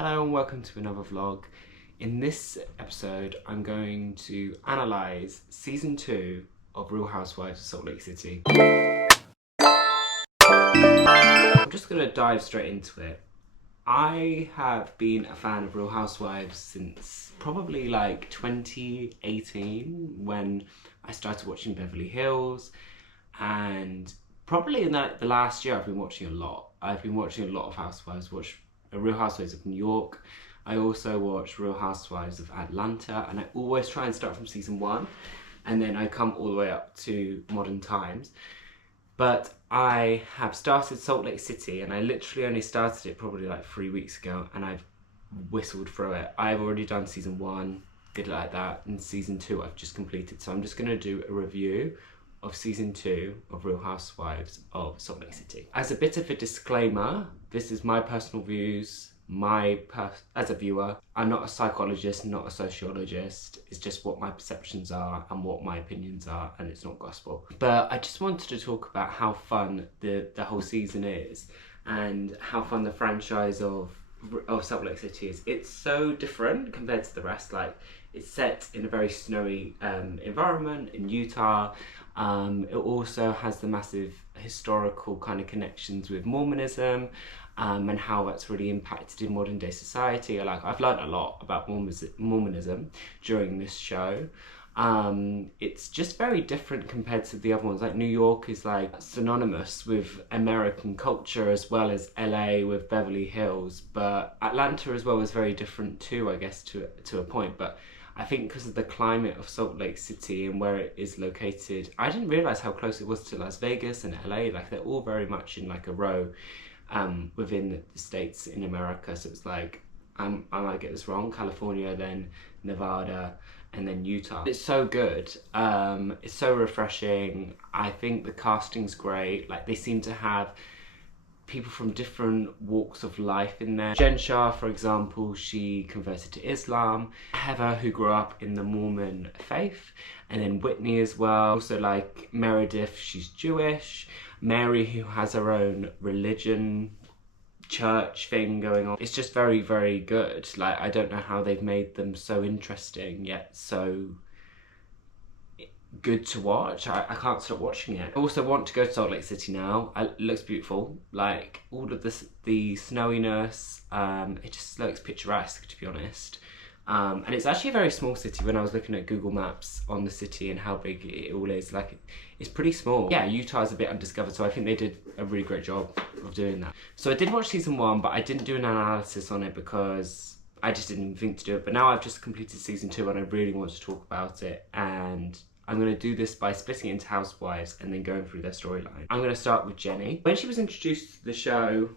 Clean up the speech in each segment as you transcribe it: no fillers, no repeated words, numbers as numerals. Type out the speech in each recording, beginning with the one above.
Hello and welcome to another vlog. In this episode, I'm going to analyse season 2 of Real Housewives of Salt Lake City. I'm just going to dive straight into it. I have been a fan of Real Housewives since probably like 2018 when I started watching Beverly Hills, and probably in the last year I've been watching a lot. I've been watching a lot of Housewives, watched Real Housewives of New York. I also watch Real Housewives of Atlanta, and I always try and start from season 1 and then I come all the way up to modern times. But I have started Salt Lake City, and I literally only started it probably like 3 weeks ago, and I've whistled through it. I've already done season 1, did it like that, and season 2 I've just completed. So I'm just going to do a review of season 2 of Real Housewives of Salt Lake City. As a bit of a disclaimer, this is my personal views, as a viewer. I'm not a psychologist, not a sociologist. It's just what my perceptions are and what my opinions are, and it's not gospel. But I just wanted to talk about how fun the whole season is, and how fun the franchise of Salt Lake City is. It's so different compared to the rest. Like, it's set in a very snowy environment in Utah. It also has the massive historical kind of connections with Mormonism, and how that's really impacted in modern day society. I've learned a lot about Mormonism during this show. It's just very different compared to the other ones. Like, New York is like synonymous with American culture, as well as LA with Beverly Hills, but Atlanta as well is very different too, I guess, to a point. But I think because of the climate of Salt Lake City and where it is located, I didn't realise how close it was to Las Vegas and LA. Like, they're all very much in like a row within the states in America. So it's like, I might get this wrong, California, then Nevada, and then Utah. It's so good. It's so refreshing. I think the casting's great. Like, they seem to have people from different walks of life in there. Jen Shah, for example, she converted to Islam. Heather, who grew up in the Mormon Faith, and then Whitney as well. Also, like, Meredith, she's Jewish. Mary, who has her own religion, church thing going on. It's just very, very good. Like, I don't know how they've made them so interesting yet so good to watch. I can't stop watching it. I also want to go to Salt Lake City now. It looks beautiful. Like, all of the snowiness, it just looks picturesque, to be honest. And it's actually a very small city. When I was looking at Google Maps on the city and how big it all is, like, it's pretty small. Yeah, Utah is a bit undiscovered, so I think they did a really great job of doing that. So I did watch season 1, but I didn't do an analysis on it because I just didn't even think to do it. But now I've just completed season 2 and I really want to talk about it, and I'm going to do this by splitting it into housewives and then going through their storyline. I'm going to start with Jennie. When she was introduced to the show,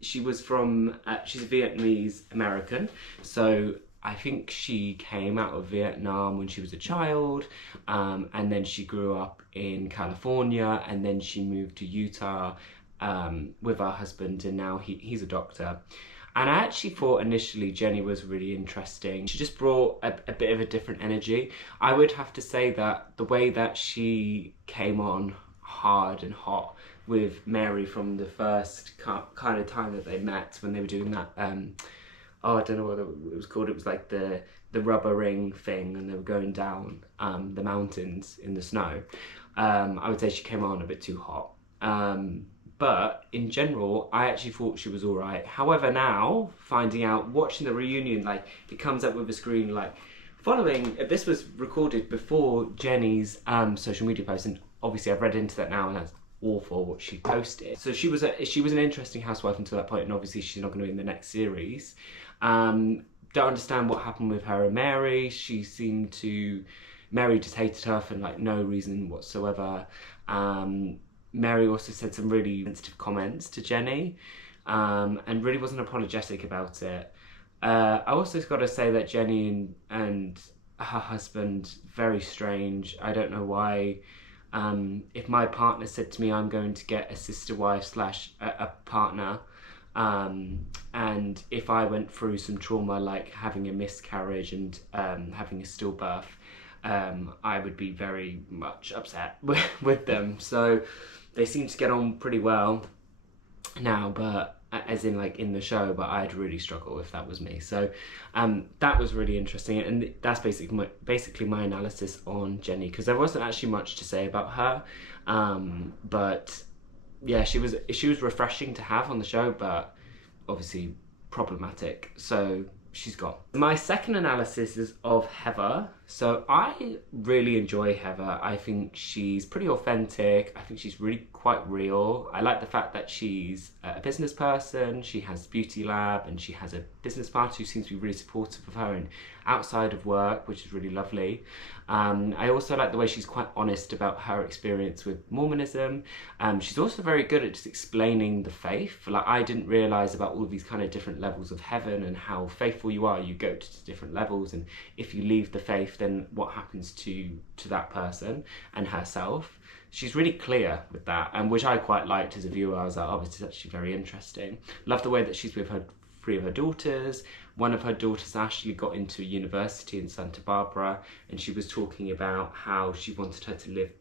she was from, she's Vietnamese-American, so I think she came out of Vietnam when she was a child, and then she grew up in California, and then she moved to Utah with her husband, and now he's a doctor. And I actually thought initially Jennie was really interesting. She just brought a bit of a different energy. I would have to say that the way that she came on hard and hot with Mary from the first kind of time that they met, when they were doing that, I don't know what it was called. It was like the rubber ring thing, and they were going down the mountains in the snow. I would say she came on a bit too hot. But in general, I actually thought she was all right. However, now, finding out, watching the reunion, like, it comes up with a screen, like, following, this was recorded before Jennie's social media post, and obviously I've read into that now, and that's awful what she posted. So she was an interesting housewife until that point, and obviously she's not going to be in the next series. Don't understand what happened with her and Mary. Mary just hated her for like no reason whatsoever. Mary also said some really sensitive comments to Jennie, and really wasn't apologetic about it. I also got to say that Jennie and her husband, very strange. I don't know why. If my partner said to me, I'm going to get a sister wife / a partner, and if I went through some trauma like having a miscarriage and having a stillbirth, I would be very much upset with them. So they seem to get on pretty well now, but as in like in the show, but I'd really struggle if that was me. So that was really interesting, and that's basically my analysis on Jennie, because there wasn't actually much to say about her, but yeah, she was refreshing to have on the show, but obviously problematic. So she's gone. My second analysis is of Heather. So I really enjoy Heather. I think she's pretty authentic. I think she's really quite real. I like the fact that she's a business person. She has a beauty lab and she has a business partner who seems to be really supportive of her and outside of work, which is really lovely. I also like the way she's quite honest about her experience with Mormonism. She's also very good at just explaining the faith. Like, I didn't realise about all of these kind of different levels of heaven and how faithful you are. You go to different levels, and if you leave the faith, then what happens to that person and herself. She's really clear with that, and which I quite liked as a viewer. I was like, oh, this is actually very interesting. Love the way that she's with her 3 of her daughters. One of her daughters actually got into a university in Santa Barbara, and she was talking about how she wanted her to live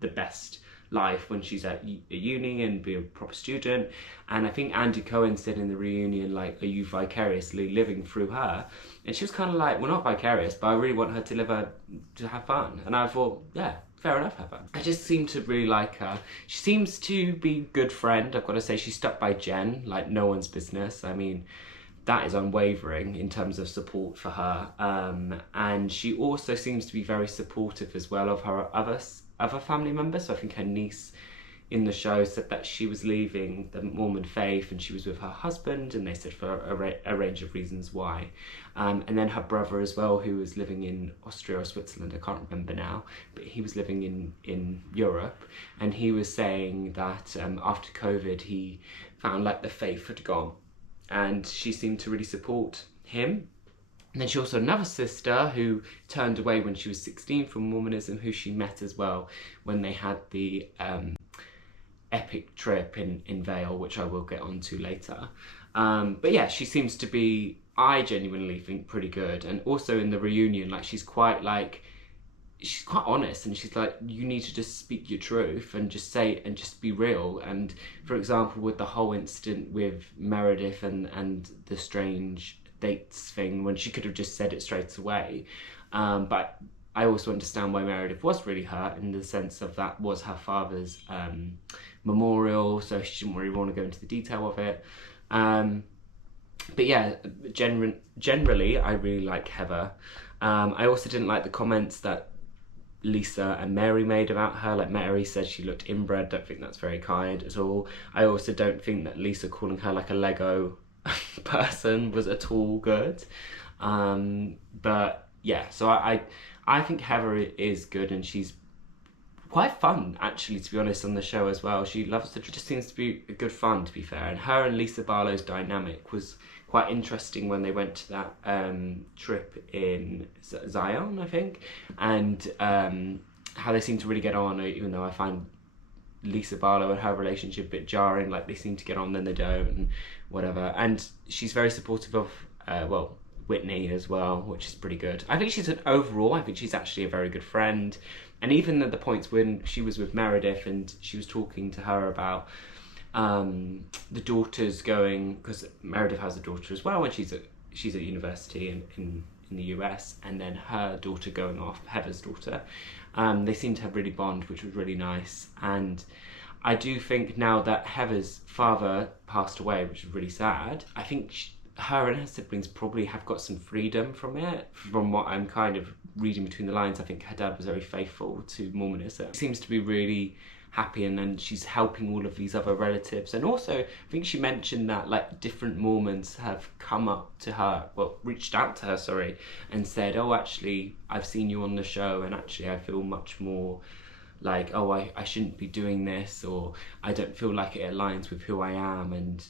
the best life when she's at uni and be a proper student. And I think Andy Cohen said in the reunion, like, are you vicariously living through her? And she was kind of like, well, not vicarious, but I really want her to have fun. And I thought, yeah, fair enough, Heather. I just seem to really like her. She seems to be a good friend. I've got to say, she stuck by Jen like no one's business. I mean, that is unwavering in terms of support for her. And she also seems to be very supportive as well of her other family members. So I think her niece in the show said that she was leaving the Mormon Faith and she was with her husband, and they said for a range of reasons why. And then her brother as well, who was living in Austria or Switzerland, I can't remember now, but he was living in Europe, and he was saying that after COVID he found like the faith had gone, and she seemed to really support him. And then she also had another sister who turned away when she was 16 from Mormonism, who she met as well when they had the epic trip in Vail, which I will get onto later. But yeah, she seems to be, I genuinely think, pretty good. And also in the reunion, like, she's quite honest, and she's like, you need to just speak your truth and just say and just be real. And for example, with the whole incident with Meredith and the strange dates thing, when she could have just said it straight away, but I also understand why Meredith was really hurt, in the sense of that was her father's memorial, so she didn't really want to go into the detail of it. But yeah, generally I really like Heather. I also didn't like the comments that Lisa and Mary made about her. Like, Mary said she looked inbred. Don't think that's very kind at all. I also don't think that Lisa calling her like a Lego person was at all good. But yeah, so I think Heather is good, and she's quite fun, actually, to be honest, on the show as well. She loves to, just seems to be good fun, to be fair. And her and Lisa Barlow's dynamic was quite interesting when they went to that trip in Zion, I think, and how they seem to really get on, even though I find Lisa Barlow and her relationship a bit jarring. Like, they seem to get on, then they don't, and whatever. And she's very supportive of, Whitney as well, which is pretty good. I think she's I think she's actually a very good friend. And even at the points when she was with Meredith and she was talking to her about the daughters going, because Meredith has a daughter as well, and she's at university in the US, and then her daughter going off, Heather's daughter, they seem to have really bond, which was really nice. And I do think now that Heather's father passed away, which is really sad, I think her and her siblings probably have got some freedom from it. From what I'm kind of reading between the lines, I think her dad was very faithful to Mormonism. She seems to be really happy, and then she's helping all of these other relatives. And also, I think she mentioned that like different Mormons have come up to her, well, reached out to her, sorry, and said, oh, actually, I've seen you on the show, and actually I feel much more like, oh, I shouldn't be doing this, or I don't feel like it aligns with who I am, and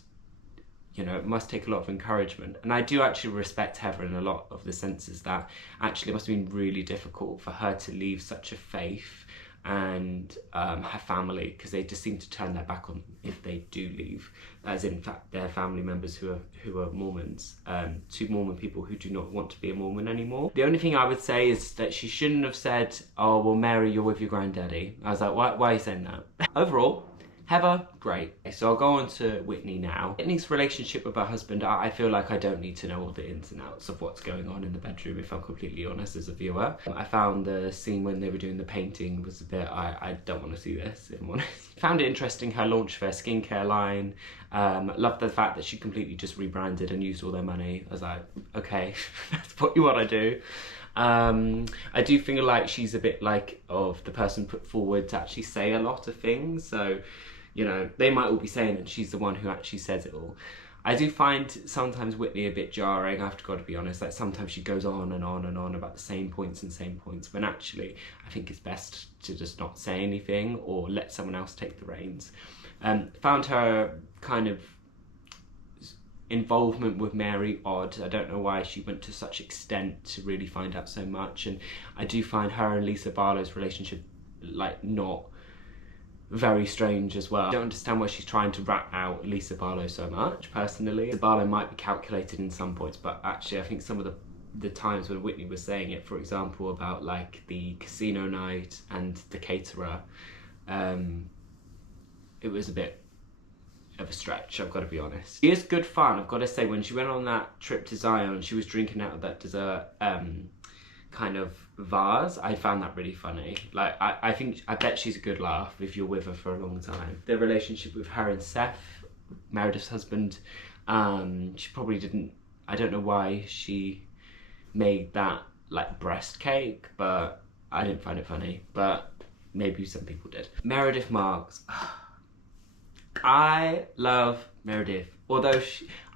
you know, it must take a lot of encouragement. And I do actually respect Heather in a lot of the senses that actually it must have been really difficult for her to leave such a faith and her family, because they just seem to turn their back on if they do leave, as in fact their family members who are Mormons, to Mormon people who do not want to be a Mormon anymore. The only thing I would say is that she shouldn't have said, oh, well, Mary, you're with your granddaddy. I was like, why are you saying that? Overall, Heather, great. So I'll go on to Whitney now. Whitney's relationship with her husband, I feel like I don't need to know all the ins and outs of what's going on in the bedroom, if I'm completely honest, as a viewer. I found the scene when they were doing the painting was a bit, I don't want to see this, if I'm honest. Found it interesting, her launch of her skincare line. Loved the fact that she completely just rebranded and used all their money. I was like, okay, that's what you want to do. I do feel like she's a bit like of the person put forward to actually say a lot of things. So, you know, they might all be saying it, she's the one who actually says it all. I do find sometimes Whitney a bit jarring, I've got to be honest. Like sometimes she goes on and on and on about the same points, when actually I think it's best to just not say anything or let someone else take the reins. Found her kind of involvement with Mary odd. I don't know why she went to such extent to really find out so much, and I do find her and Lisa Barlow's relationship like not very strange as well. I don't understand why she's trying to rat out Lisa Barlow so much, personally. Lisa Barlow might be calculated in some points, but actually I think some of the times when Whitney was saying it, for example, about like the casino night and the caterer, it was a bit of a stretch, I've got to be honest. It is good fun, I've got to say. When she went on that trip to Zion, she was drinking out of that dessert kind of vase. I found that really funny. Like, I bet she's a good laugh if you're with her for a long time. The relationship with her and Seth, Meredith's husband, she probably didn't, I don't know why she made that like breast cake, but I didn't find it funny, but maybe some people did. Meredith Marks. I love Meredith, although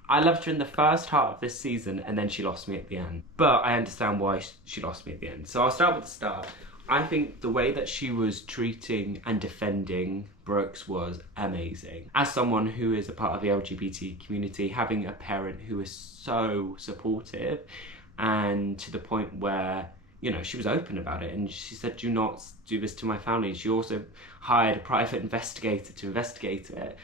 I loved her in the first half of this season and then she lost me at the end. But I understand why she lost me at the end. So I'll start with the start. I think the way that she was treating and defending Brooks was amazing. As someone who is a part of the LGBT community, having a parent who is so supportive and to the point where, you know, she was open about it and she said, do not do this to my family. She also hired a private investigator to investigate it.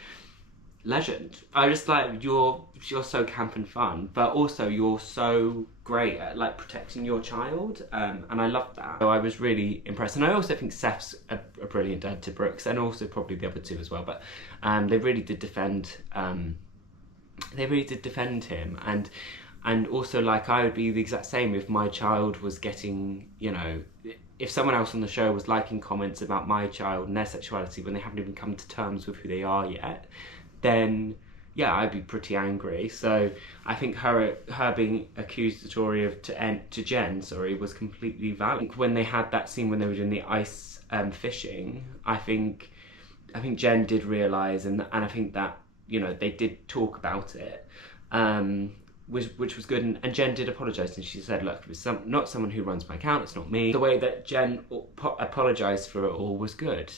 Legend. I just like, you're so camp and fun, but also you're so great at like protecting your child, and I love that. So I was really impressed, and I also think Seth's a brilliant dad to Brooks, and also probably the other two as well. But they really did defend. They really did defend him, and also like I would be the exact same if my child was getting, you know, if someone else on the show was liking comments about my child and their sexuality when they haven't even come to terms with who they are yet, then yeah, I'd be pretty angry. So I think her being accusatory to Jen, was completely valid. When they had that scene when they were doing the ice fishing, I think Jen did realise, and I think that, you know, they did talk about it, which was good, and Jen did apologise, and she said, look, it was not someone who runs my account, it's not me. The way that Jen apologised for it all was good.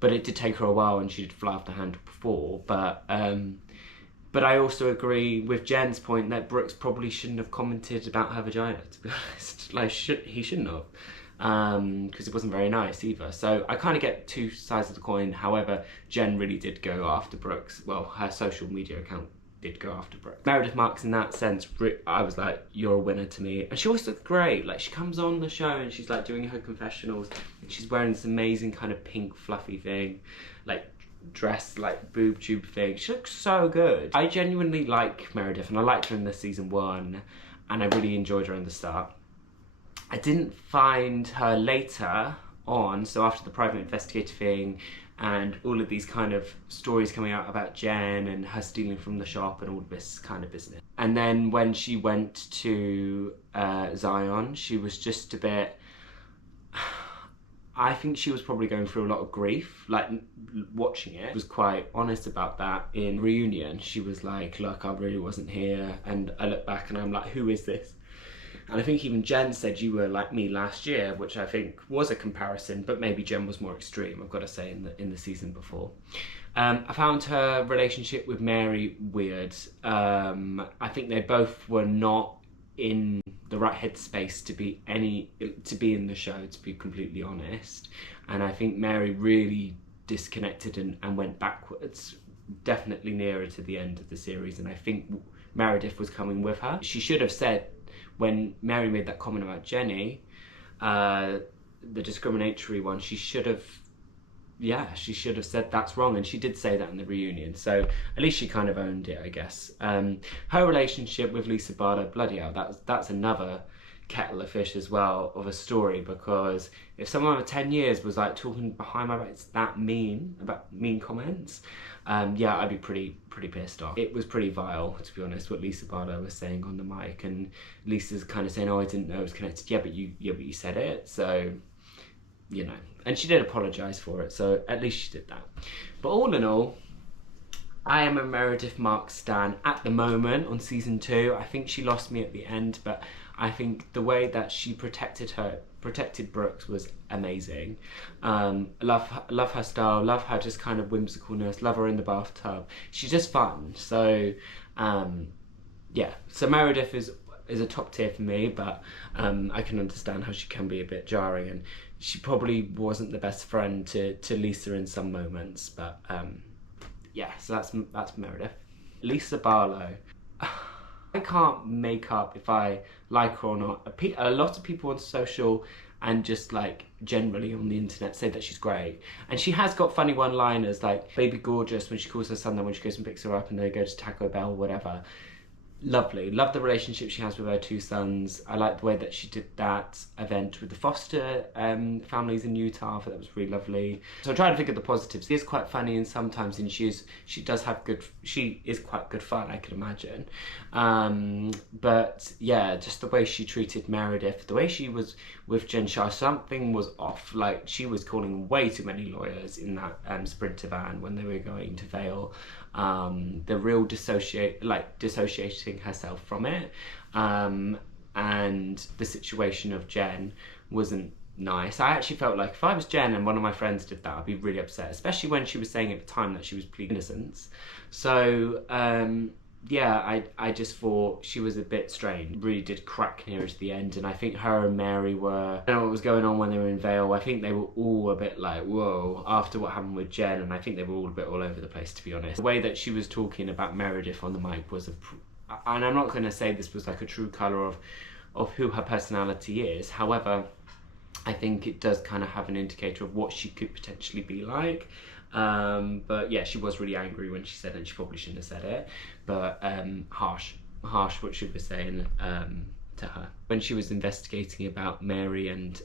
But it did take her a while and she did fly off the handle before. But I also agree with Jen's point that Brooks probably shouldn't have commented about her vagina, to be honest. Like, he shouldn't have. Because it wasn't very nice either. So I kind of get two sides of the coin. However, Jen really did go after Brooks. Well, her social media account did go after Brooks. Meredith Marks, in that sense, I was like, you're a winner to me. And she also looked great. Like, she comes on the show and she's like doing her confessionals and she's wearing this amazing kind of pink fluffy thing, like dress, like boob tube thing. She looks so good. I genuinely like Meredith, and I liked her in the season 1 and I really enjoyed her in the start. I didn't find her later on, so after the private investigator thing and all of these kind of stories coming out about Jen and her stealing from the shop and all this kind of business. And then when she went to Zion, she was just a bit, I think she was probably going through a lot of grief, like watching it. She was quite honest about that in Reunion. She was like, look, I really wasn't here. And I look back and I'm like, who is this? And I think even Jen said, you were like me last year, which I think was a comparison, but maybe Jen was more extreme, I've got to say, in the season before. I found her relationship with Mary weird. I think they both were not in the right headspace to be in the show, to be completely honest. And I think Mary really disconnected and went backwards, definitely nearer to the end of the series. And I think Meredith was coming with her. She should have said, when Mary made that comment about Jennie, the discriminatory one, she should have yeah, she should have said that's wrong, and she did say that in the reunion, so at least she kind of owned it, I guess. Her relationship with Lisa Barlow, bloody hell, that's another kettle of fish as well of a story, because if someone over 10 years was like talking behind my back that mean about mean comments, yeah, I'd be pretty pissed off. It was pretty vile, to be honest, what Lisa Barlow was saying on the mic, and Lisa's kind of saying, oh, I didn't know it was connected. Yeah, but you said it, so you know. And she did apologise for it, so at least she did that. But all in all, I am a Meredith Marks stan at the moment on season 2. I think she lost me at the end, but I think the way that she protected Brooks was amazing. Love her style, love her just kind of whimsicalness, love her in the bathtub. She's just fun. So yeah, so Meredith is a top tier for me, but I can understand how she can be a bit jarring, and she probably wasn't the best friend to Lisa in some moments, but yeah, so that's Meredith. Lisa Barlow. I can't make up if I like her or not. A lot of people on social and just like generally on the internet say that she's great, and she has got funny one-liners like Baby Gorgeous when she calls her son that when she goes and picks her up and they go to Taco Bell or whatever. Lovely. Love the relationship she has with her 2 sons. I like the way that she did that event with the foster families in Utah. I thought that was really lovely. So I'm trying to think of the positives. She is quite funny, and sometimes, and she is quite good fun, I can imagine. But yeah, just the way she treated Meredith, the way she was with Jen Shah, something was off. Like, she was calling way too many lawyers in that Sprinter van when they were going to Vail. The real dissociating herself from it, and the situation of Jen wasn't nice. I actually felt like if I was Jen and one of my friends did that, I'd be really upset, especially when she was saying at the time that she was pleading innocence. So yeah, I just thought she was a bit strange. Really did crack near to the end, and I think her and Mary were, I don't know what was going on when they were in Vail. I think they were all a bit like, whoa, after what happened with Jen, and I think they were all a bit all over the place, to be honest. The way that she was talking about Meredith on the mic was and I'm not going to say this was like a true colour of who her personality is. However, I think it does kind of have an indicator of what she could potentially be like. But yeah, she was really angry when she said it, and she probably shouldn't have said it, but harsh what she was saying to her. When she was investigating about Mary and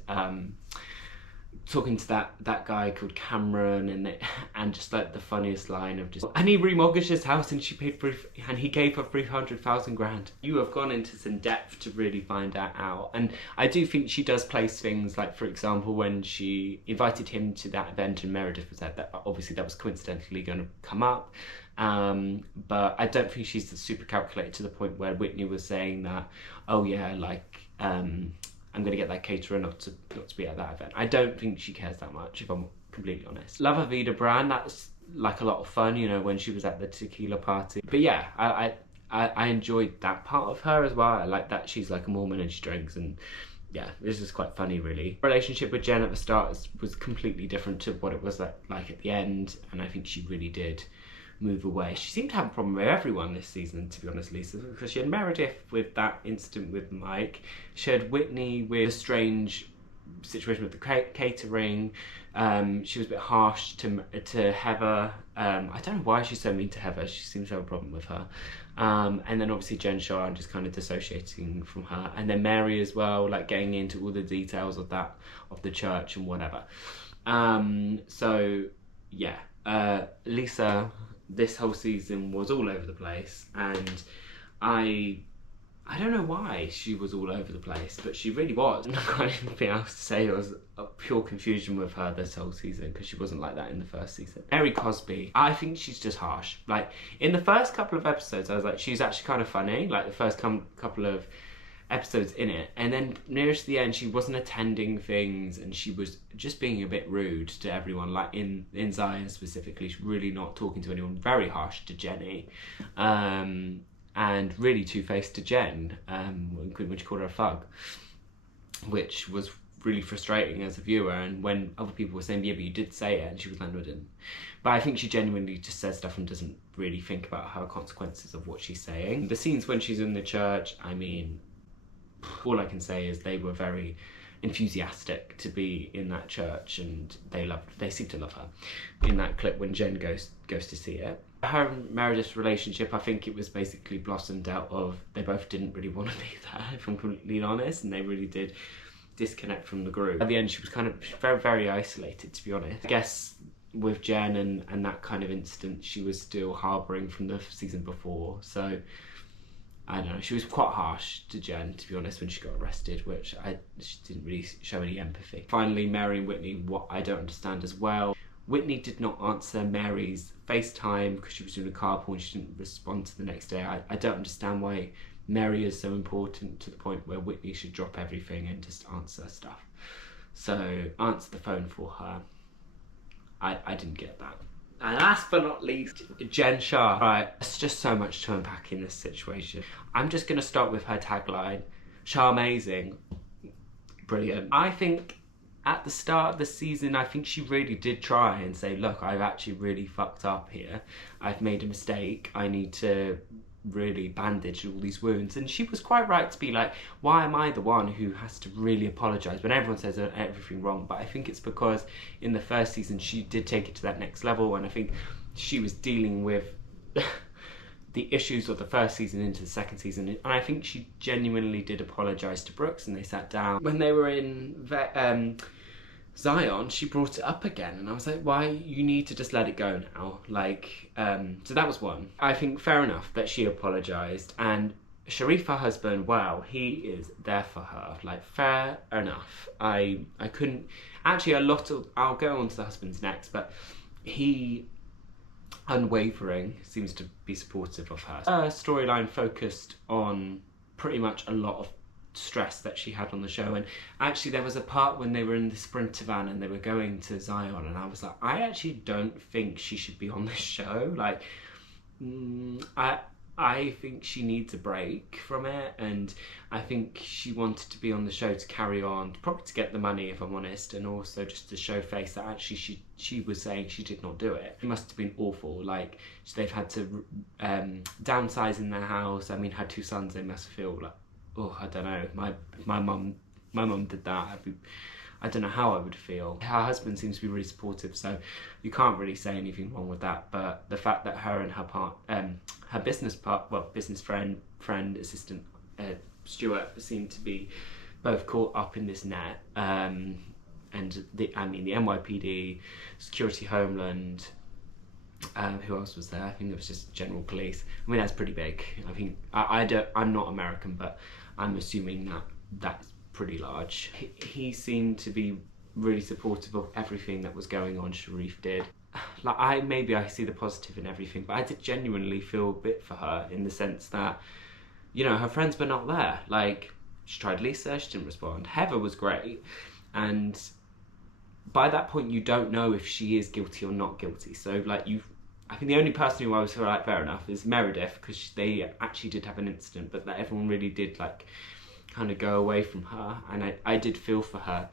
talking to that guy called Cameron, and just like the funniest line of just, and he remortgaged his house and he gave her 300,000 grand. You have gone into some depth to really find that out, and I do think she does place things like, for example, when she invited him to that event and Meredith was at that, obviously that was coincidentally going to come up, but I don't think she's super calculated to the point where Whitney was saying that, oh yeah, like I'm going to get that caterer not to be at that event. I don't think she cares that much, if I'm completely honest. Love her Vida Brand. That's like a lot of fun, you know, when she was at the tequila party. But yeah, I enjoyed that part of her as well. I like that she's like a Mormon and she drinks, and yeah, this is quite funny, really. Relationship with Jen at the start was completely different to what it was like at the end, and I think she really did move away. She seemed to have a problem with everyone this season, to be honest, Lisa, because she had Meredith with that incident with Mike, she had Whitney with a strange situation with the catering, she was a bit harsh to Heather. I don't know why she's so mean to Heather, she seems to have a problem with her. And then obviously Jen Shah, and just kind of dissociating from her, and then Mary as well, like getting into all the details of that, of the church and whatever. So yeah, Lisa, this whole season was all over the place, and I don't know why she was all over the place, but she really was. I've got anything else to say. There was a pure confusion with her this whole season, because she wasn't like that in the first season. Mary Cosby, I think she's just harsh. Like, in the first couple of episodes, I was like, she's actually kind of funny, like the first couple of episodes in it, and then nearest the end she wasn't attending things, and she was just being a bit rude to everyone, like in Zion specifically. She's really not talking to anyone, very harsh to Jennie, and really two-faced to Jen, when she called her a thug, which was really frustrating as a viewer. And when other people were saying, yeah, but you did say it, and she was like, no, I didn't. But I think she genuinely just says stuff and doesn't really think about her consequences of what she's saying. The scenes when she's in the church, I mean, all I can say is they were very enthusiastic to be in that church, and they seem to love her in that clip when Jen goes to see it. Her and Meredith's relationship, I think it was basically blossomed out of they both didn't really want to be there, if I'm completely honest, and they really did disconnect from the group. At the end, she was kind of very, very isolated, to be honest. I guess with Jen and that kind of incident, she was still harbouring from the season before, so I don't know, she was quite harsh to Jen, to be honest, when she got arrested, which she didn't really show any empathy. Finally, Mary and Whitney, what I don't understand as well, Whitney did not answer Mary's FaceTime because she was doing a carpool and she didn't respond to the next day. I don't understand why Mary is so important to the point where Whitney should drop everything and just answer stuff. So, answer the phone for her. I didn't get that. And last but not least, Jen Shah. Right, there's just so much to unpack in this situation. I'm just going to start with her tagline. Shah amazing. Brilliant. I think at the start of the season, I think she really did try and say, look, I've actually really fucked up here. I've made a mistake. I need to really bandage all these wounds. And she was quite right to be like, why am I the one who has to really apologise when everyone says everything wrong? But I think it's because in the first season she did take it to that next level, and I think she was dealing with the issues of the first season into the second season, and I think she genuinely did apologise to Brooks, and they sat down. When they were in Zion, she brought it up again, and I was like, why? You need to just let it go now. Like, so that was one. I think fair enough that she apologised, and Sharrieff, her husband, wow, he is there for her. Like, fair enough. I couldn't, actually I'll go on to the husbands next, but he, unwavering, seems to be supportive of her. Her storyline focused on pretty much a lot of stress that she had on the show, and actually there was a part when they were in the Sprinter van and they were going to Zion, and I was like, I actually don't think she should be on this show. Like, I think she needs a break from it, and I think she wanted to be on the show to carry on, probably to get the money, if I'm honest, and also just to show face that actually she was saying she did not do it. It must have been awful. Like, they've had to downsize in their house. I mean, had 2 sons, they must feel like, oh, I don't know, my mum did that, I don't know how I would feel. Her husband seems to be really supportive, so you can't really say anything wrong with that. But the fact that her and her business friend, assistant Stuart, seem to be both caught up in this net, and the NYPD, Security Homeland. Who else was there? I think it was just general police. I mean, that's pretty big. I think I'm not American, but I'm assuming that that's pretty large. He seemed to be really supportive of everything that was going on. Sharrieff did. Like, I see the positive in everything, but I did genuinely feel a bit for her in the sense that, you know, her friends were not there. Like, she tried Lisa, she didn't respond. Heather was great, and by that point you don't know if she is guilty or not guilty. So like, I think the only person who I was like, fair enough, is Meredith, because they actually did have an incident, but that everyone really did like kind of go away from her, and I did feel for her.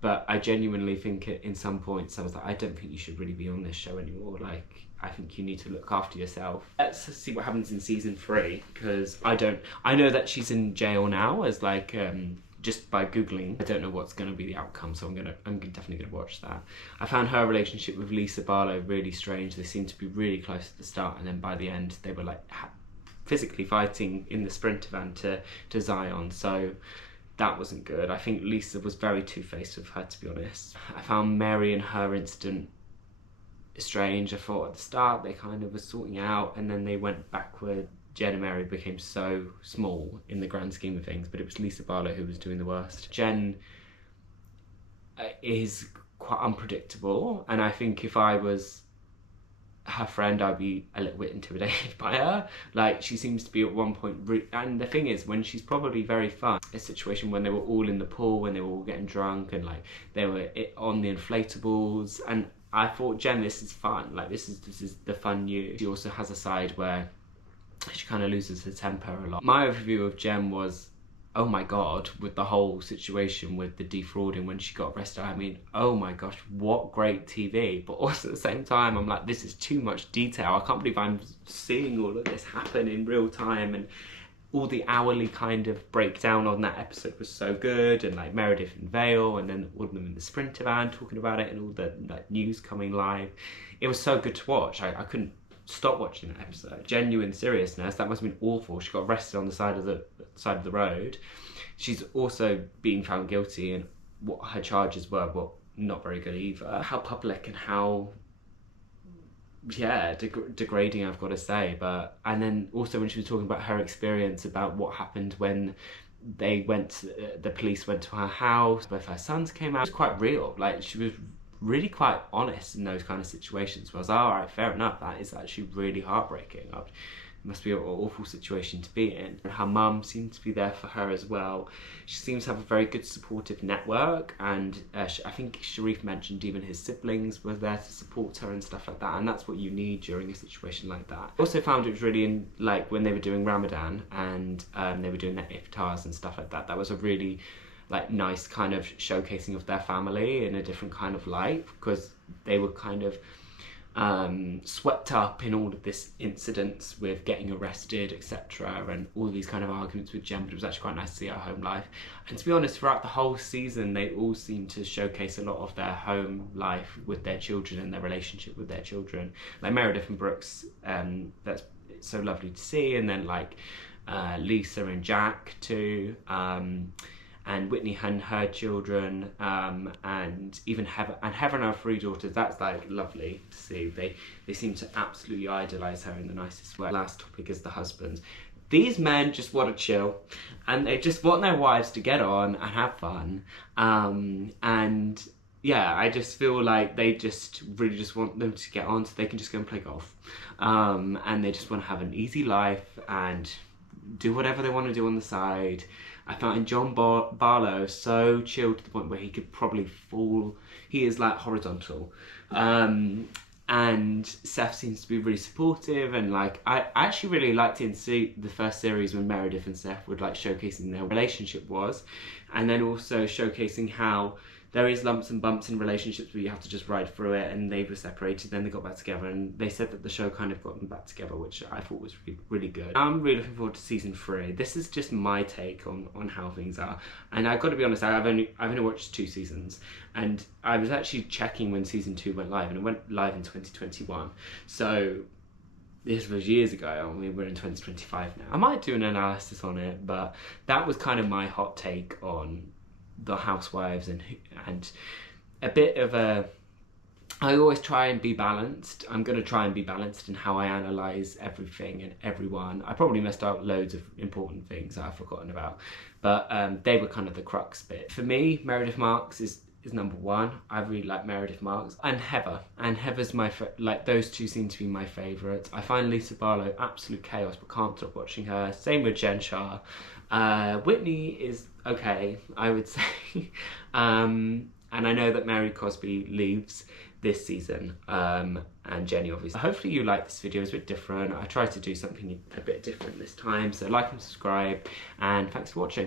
But I genuinely think in some points I was like, I don't think you should really be on this show anymore. Like, I think you need to look after yourself. Let's see what happens in season 3, because I know that she's in jail now, as like just by googling. I don't know what's going to be the outcome, so I'm definitely gonna watch that. I found her relationship with Lisa Barlow really strange. They seemed to be really close at the start, and then by the end they were like physically fighting in the Sprinter van to Zion, so that wasn't good. I think Lisa was very two-faced with her, to be honest. I found Mary and her incident strange. I thought at the start they kind of were sorting out, and then they went backward. Jen and Mary became so small in the grand scheme of things, but it was Lisa Barlow who was doing the worst. Jen is quite unpredictable, and I think if I was her friend, I'd be a little bit intimidated by her. Like, she seems to be at one point, and the thing is, when she's probably very fun, a situation when they were all in the pool, when they were all getting drunk, and like they were on the inflatables, and I thought, Jen, this is fun. Like, this is the fun you. She also has a side where she kind of loses her temper a lot. My overview of Jen was, oh my god, with the whole situation with the defrauding when she got arrested. I mean, oh my gosh, what great TV. But also at the same time, I'm like, this is too much detail. I can't believe I'm seeing all of this happen in real time. And all the hourly kind of breakdown on that episode was so good, and like Meredith and Vail, and then all of them in the Sprinter van talking about it, and all the like news coming live. It was so good to watch. I couldn't stop watching that episode. Genuine seriousness. That must have been awful. She got arrested on the side of the road. She's also being found guilty, and what her charges were not very good either. How public and how degrading, I've got to say. But and then also when she was talking about her experience about what happened when the police went to her house, both her sons came out, it was quite real. Like, she was really quite honest in those kind of situations. Where I was like, all right, fair enough, that is actually really heartbreaking. It must be an awful situation to be in. Her mum seems to be there for her as well. She seems to have a very good supportive network, and I think Sharrieff mentioned even his siblings were there to support her and stuff like that, and that's what you need during a situation like that. I also found it was really like when they were doing Ramadan and they were doing their Iftars and stuff like that, that was a really like nice kind of showcasing of their family in a different kind of light, because they were kind of swept up in all of this incidents with getting arrested, etc., and all these kind of arguments with Jen. But it was actually quite nice to see her home life. And to be honest, throughout the whole season, they all seem to showcase a lot of their home life with their children and their relationship with their children. Like Meredith and Brooks, that's so lovely to see. And then like Lisa and Jack too. And Whitney and her children, and even Heather and her 3 daughters. That's like lovely to see. They seem to absolutely idolise her in the nicest way. Last topic is the husbands. These men just want to chill, and they just want their wives to get on and have fun. And yeah, I just feel like they just really just want them to get on so they can just go and play golf. And they just want to have an easy life and do whatever they want to do on the side. I find John Barlow so chilled to the point where he could probably fall. He is like horizontal. And Seth seems to be really supportive, and like I actually really liked in the first series when Meredith and Seth were like showcasing their relationship was, and then also showcasing how there is lumps and bumps in relationships where you have to just ride through it, and they were separated, then they got back together, and they said that the show kind of got them back together, which I thought was really, really good. I'm really looking forward to season 3. This is just my take on how things are, and I've got to be honest, I've only watched 2 seasons, and I was actually checking when season 2 went live, and it went live in 2021, so this was years ago. I mean, we're in 2025 now. I might do an analysis on it, but that was kind of my hot take on the Housewives, and a bit of a, I always try and be balanced. I'm going to try and be balanced in how I analyse everything and everyone. I probably missed out loads of important things that I've forgotten about, but they were kind of the crux bit. For me, Meredith Marks is number 1. I really like Meredith Marks, and Heather. And Heather's my like, those two seem to be my favourites. I find Lisa Barlow absolute chaos, but can't stop watching her. Same with Jen Shah. Whitney is okay, I would say. And I know that Mary Cosby leaves this season, and Jennie obviously. Hopefully you like this video. It's a bit different. I tried to do something a bit different this time, so like and subscribe, and thanks for watching.